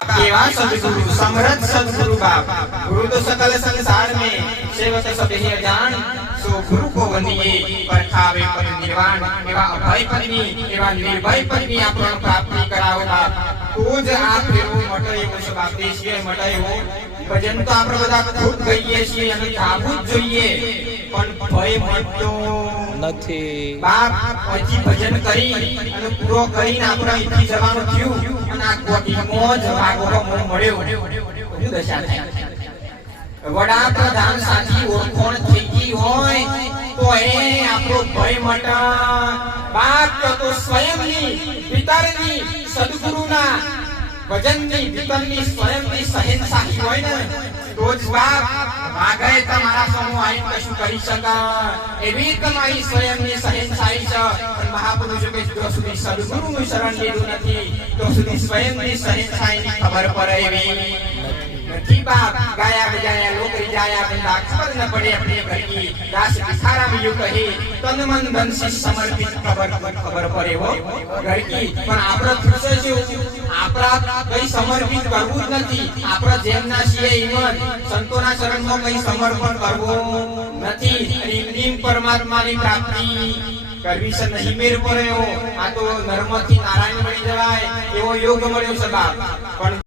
केवा सदगुरु समरथ सदगुरु बाप गुरु तो सकल संसार में सेवक सब ही जान सो गुरु को वंदिए परखावे पर निर्वाण एवा अभय पदनी एवा निर्भय पदनी आपण प्राप्ति करावता तोज आ प्रेमो मटे एवो सब देश के मटे हो भजन तो आपण બધા ખૂબ ગઈએ છીએ અને ગાવું જ જોઈએ પણ ભય મળતો નથી બાપ પછી ભજન કરી અને પૂરો કરીને આપણે અહીંથી જવાનું થયું અને આ કોટી મોજ ભાગો મળ્યો શું દશા થાય વડાપ્રધાન સાચી ઓળખોણ થઈ ગઈ હોય તો એ આપણો ભય મટા બાપ તો સ્વયંની પિતાની સદગુરુના ભજનની ભીતરની સ્વયંની સહેનશાહી હોય ને તો જ બાપ માગે તમારા સમૂહ આઈ કશું કરી શકે એવી તમારી સ્વયંની સહેનશાહી છે અને મહાપુરુષો કે જો સુધી સદગુરુનું શરણ લીધું નથી તો સુધી સ્વયંની સહેનશાહીની ખબર પડે એવી નથી बाप गाया बजाया लोक रिजाया बंदा खबर न पड़े अपने घर की दास भिखारा में यूं कहे तन मन धन से समर्पित खबर पड़े वो घर की पण आपरा खुश છે આપરા કઈ સમર્પિત કરવું જ નથી આપરા જેમના છીએ ઈમન સંતોના શરણમાં કઈ સમર્પણ કરવું નથી અને નિમ પરમાત્માની પ્રાપ્તિ કરવી છે નહીં મેર પડ્યો આ તો નર્મથી નારાયણ મળી જવાય એવો યોગ મળ્યો છે બાપ પણ